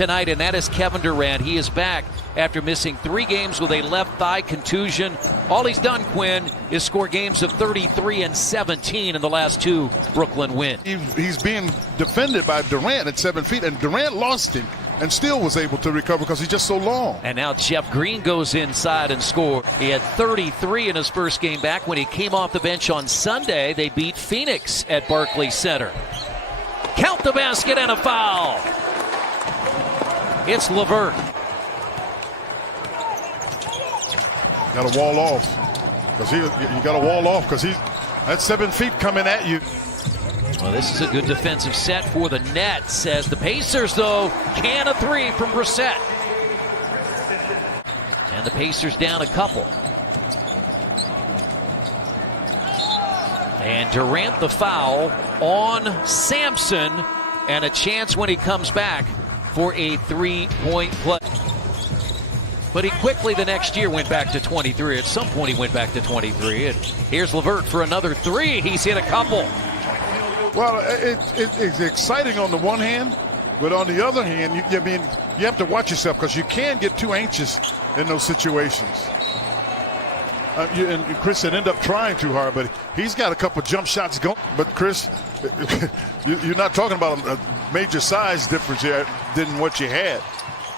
tonight, and that is Kevin Durant. He is back after missing 3 games with a left thigh contusion. All he's done, Quinn, is score games of 33 and 17 in the last 2 Brooklyn wins. He's being defended by Durant at 7 feet, and Durant lost him and still was able to recover because he's just so long. And now Jeff Green goes inside and scores. He had 33 in his first game back when he came off the bench on Sunday. They beat Phoenix at Barclays Center. Count the basket and a foul. It's LeVert. Got to wall off because you got to wall off because that's 7 feet coming at you. Well, this is a good defensive set for the Nets as the Pacers, though, can a 3 from Brissett. And the Pacers down a couple. And Durant the foul on Sampson, and a chance when he comes back for a 3-point play. But he quickly the next year went back to 23. At some point he went back to 23. And here's LeVert for another 3. He's hit a couple. Well, it's exciting on the one hand, but on the other hand, you have to watch yourself because you can get too anxious in those situations. And Chris had ended up trying too hard, but he's got a couple jump shots going. But Chris, you're not talking about a major size difference here than what you had.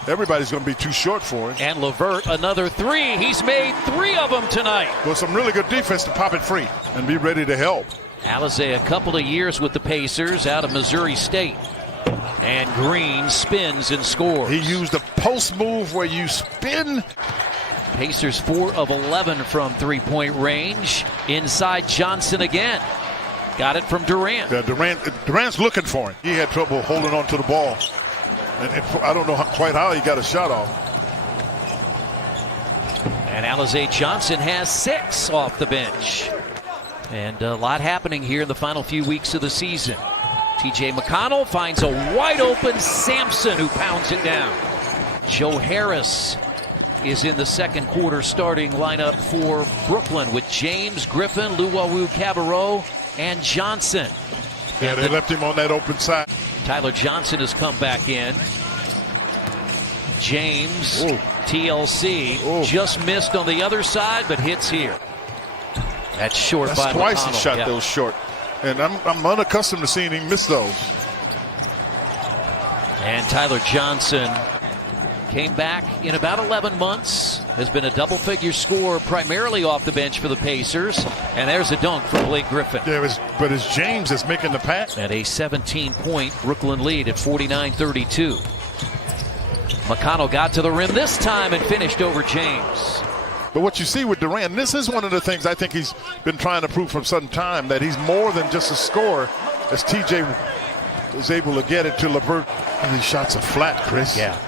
Everybody's going to be too short for him. And LeVert, another 3. He's made 3 of them tonight. Well, some really good defense to pop it free and be ready to help. Alizé, a couple of years with the Pacers out of Missouri State. And Green spins and scores. He used a post move where you spin. Pacers 4 of 11 from 3-point range. Inside Johnson again. Got it from Durant. Yeah, Durant's looking for him. He had trouble holding on to the ball. And I don't know quite how he got a shot off. And Alizé Johnson has 6 off the bench. And a lot happening here in the final few weeks of the season. T.J. McConnell finds a wide-open Sampson who pounds it down. Joe Harris is in the second quarter starting lineup for Brooklyn with James, Griffin, Luwawu-Cabarrot, and Johnson. Yeah, they left him on that open side. Tyler Johnson has come back in. James, TLC, just missed on the other side, but hits here. That's short by McConnell. Twice he shot those short. And I'm unaccustomed to seeing him miss those. And Tyler Johnson came back in about 11 months. Has been a double-figure scorer primarily off the bench for the Pacers. And there's a dunk for Blake Griffin. Yeah, but it's James that's making the pass. At a 17-point Brooklyn lead at 49-32. McConnell got to the rim this time and finished over James. But what you see with Durant, and this is one of the things I think he's been trying to prove for some time, that he's more than just a scorer, as TJ is able to get it to LeVert. And these shots are flat, Chris. Yeah.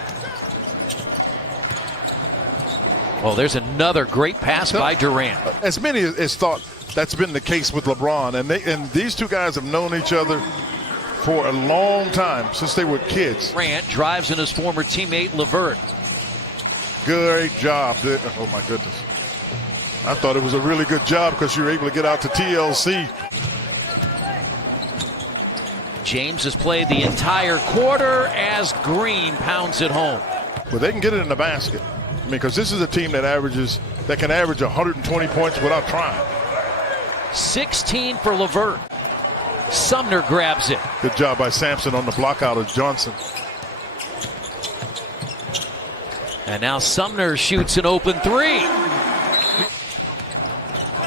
Well, there's another great pass by Durant. As many as thought that's been the case with LeBron, and these two guys have known each other for a long time, since they were kids. Durant drives in his former teammate LeVert. Great job. Oh, my goodness. I thought it was a really good job because you were able to get out to TLC. James has played the entire quarter as Green pounds it home. But they can get it in the basket. I mean, because this is a team that can average 120 points without trying. 16 for LeVert. Sumner grabs it. Good job by Sampson on the block out of Johnson. And now Sumner shoots an open 3.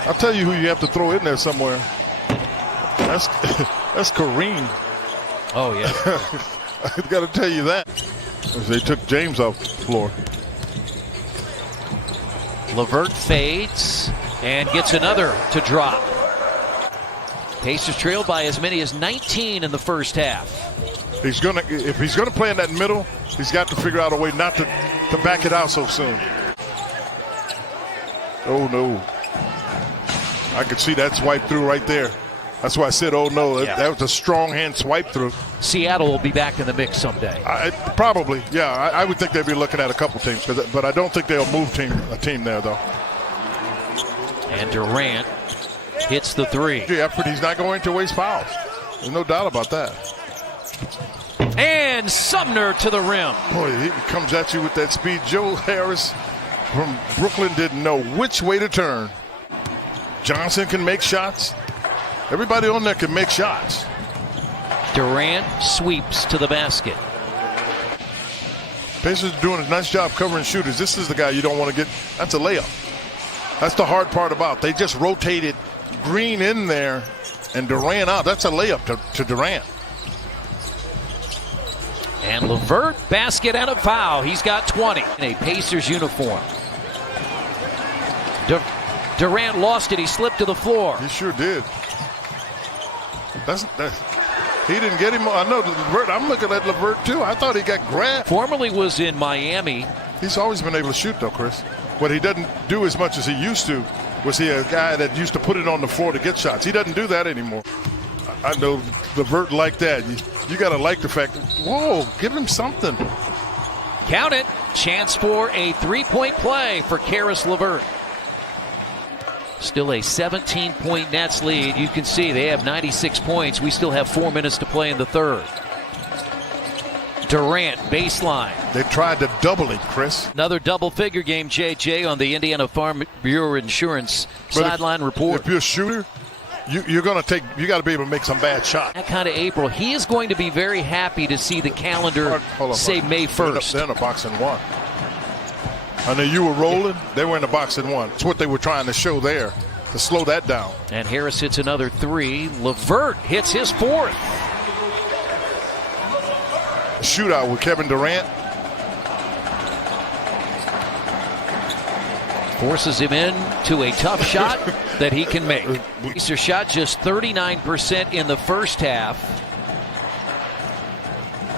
I'll tell you who you have to throw in there somewhere. That's Kareem. Oh, yeah. I've got to tell you that. They took James off the floor. LeVert fades and gets another to drop. Pacers trailed by as many as 19 in the first half. If he's gonna play in that middle, he's got to figure out a way not to back it out so soon. Oh no. I could see that swipe through right there. That's why I said, oh no, that was a strong hand swipe through. Seattle will be back in the mix someday. Probably, yeah. I would think they'd be looking at a couple teams, but I don't think they'll move a team there though. And Durant hits the 3. Effort, he's not going to waste fouls. There's no doubt about that. And Sumner to the rim. Boy, he comes at you with that speed. Joe Harris from Brooklyn didn't know which way to turn. Johnson can make shots. Everybody on there can make shots. Durant sweeps to the basket. Pacers are doing a nice job covering shooters. This is the guy you don't want to get. That's a layup. That's the hard part about it. They just rotated Green in there and Durant out. That's a layup to Durant. And LeVert, basket and a foul. He's got 20 in a Pacers uniform. Durant lost it. He slipped to the floor. He sure did. He didn't get him. I know LeVert. I'm looking at LeVert too. I thought he got grabbed. Formerly was in Miami. He's always been able to shoot though, Chris. What he doesn't do as much as he used to was he a guy that used to put it on the floor to get shots. He doesn't do that anymore. I know LeVert like that. You got to like the fact, whoa, give him something. Count it. Chance for a three-point play for Karis LeVert. Still a 17-point Nets lead. You can see they have 96 points. We still have 4 minutes to play in the third. Durant, baseline. They tried to double it, Chris. Another double-figure game, JJ, on the Indiana Farm Bureau Insurance sideline report. If you're a shooter, you got to be able to make some bad shots. That kind of April. He is going to be very happy to see the calendar say May 1st. They're in a box and one. I know you were rolling. They were in the box and one. It's what they were trying to show there, to slow that down. And Harris hits another three. LeVert hits his fourth. Shootout with Kevin Durant. Forces him in to a tough shot that he can make. Pacers shot just 39% in the first half.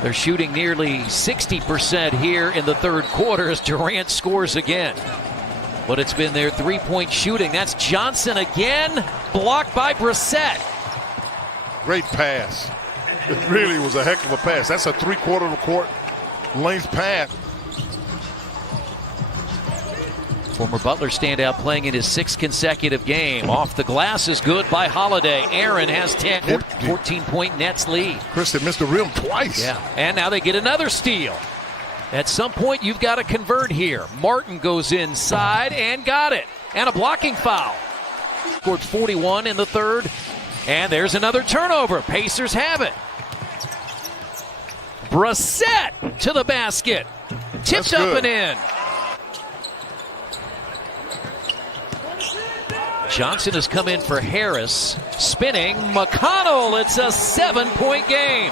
They're shooting nearly 60% here in the third quarter as Durant scores again. But it's been their three-point shooting. That's Johnson again, blocked by Brissett. Great pass. It really was a heck of a pass. That's a three-quarter of a court length pass. Former Butler standout playing in his sixth consecutive game. Off the glass is good by Holiday. Aaron has 10. 14-point Nets lead. Chris, they missed the rim twice. Yeah, and now they get another steal. At some point, you've got to convert here. Martin goes inside and got it. And a blocking foul. Scored 41 in the third. And there's another turnover. Pacers have it. Brissett to the basket. Tipped up and in. Johnson has come in for Harris. Spinning McConnell. It's a 7-point game.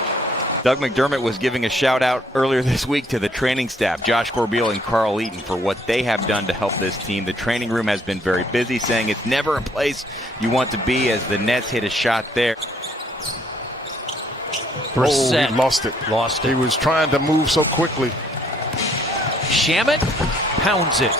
Doug McDermott was giving a shout out earlier this week to the training staff, Josh Corbeil and Carl Eaton, for what they have done to help this team. The training room has been very busy, saying it's never a place you want to be as the Nets hit a shot there. Brissett. He lost it. Lost it. He was trying to move so quickly. Shamet pounds it.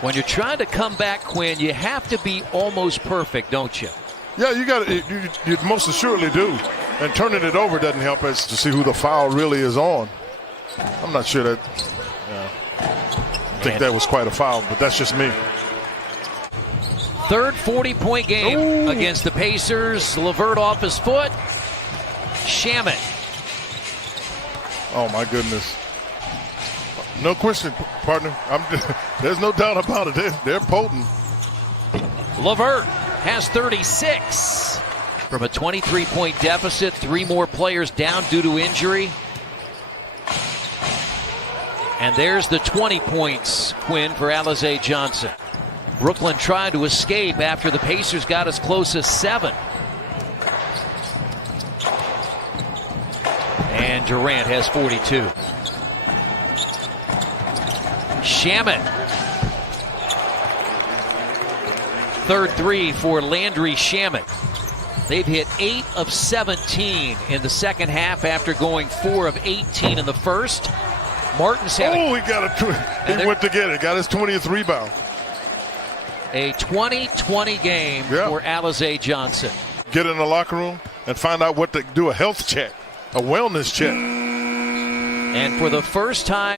When you're trying to come back, Quinn, you have to be almost perfect, don't you? Yeah, you most assuredly do. And turning it over doesn't help us to see who the foul really is on. I'm not sure that. I think that was quite a foul, but that's just me. Third 40-point game against the Pacers. LeVert off his foot. Shamet. Oh, my goodness. No question, partner. There's no doubt about it. They're potent. LeVert has 36. From a 23-point deficit, 3 more players down due to injury. And there's the 20 points, Quinn, for Alize Johnson. Brooklyn tried to escape after the Pacers got as close as 7. And Durant has 42. Shamet. Third three for Landry Shamet. They've hit 8 of 17 in the second half after going 4 of 18 in the first. Martin's had he went to get it. Got his 20th rebound. A 20-20 game for Alize Johnson. Get in the locker room and find out what to do, a health check, a wellness check. And for the first time